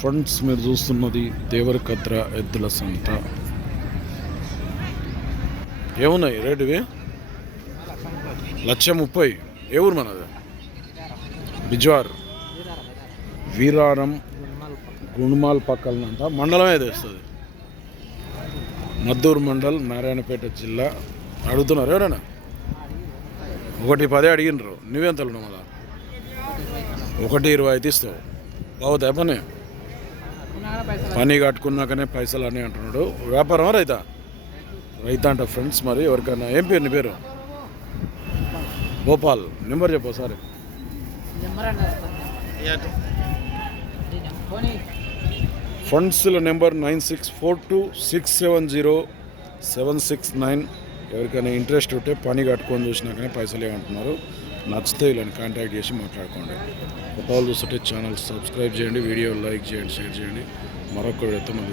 Fronts మీరు చూస్తున్నది దేవరకద్ర ఎద్దుల సంత. ఏమున్నాయి రేటు ఇవి లక్ష ముప్పై. ఏ ఊరు మనది? బిజ్వార్. వీరారం గుణమాల్ పక్కలంట మండలం తెస్తుంది వస్తుంది. మద్దూరు మండల్ నారాయణపేట జిల్లా. అడుగుతున్నారు ఎవరైనా? ఒకటి పదే అడిగినరు నువ్వెంతలు మళ్ళా? ఒకటి ఇరవై అయితే ఇస్తావు. బాగుతాయి? పని పని కట్టుకున్నాకనే పైసలు అని అంటున్నాడు. వ్యాపారం రైతా? రైతా అంట ఫ్రెండ్స్ మరి ఎవరికైనా. ఏం పేరు నీ పేరు? గోపాల్. నెంబర్ చెప్పు ఒకసారి. ఫండ్స్ల number nine six four two six seven zero seven six nine ఎవరికైనా ఇంట్రెస్ట్ ఉంటే పని కట్టుకొని చూసినా కానీ పైసలు ఏమంటున్నారు నచ్చితే వీళ్ళని కాంటాక్ట్ చేసి మాట్లాడుకోండి. కొత్త వాళ్ళు చూస్తుంటే ఛానల్ సబ్స్క్రైబ్ చేయండి వీడియో లైక్ చేయండి షేర్ చేయండి. మరొక ఎంతమంది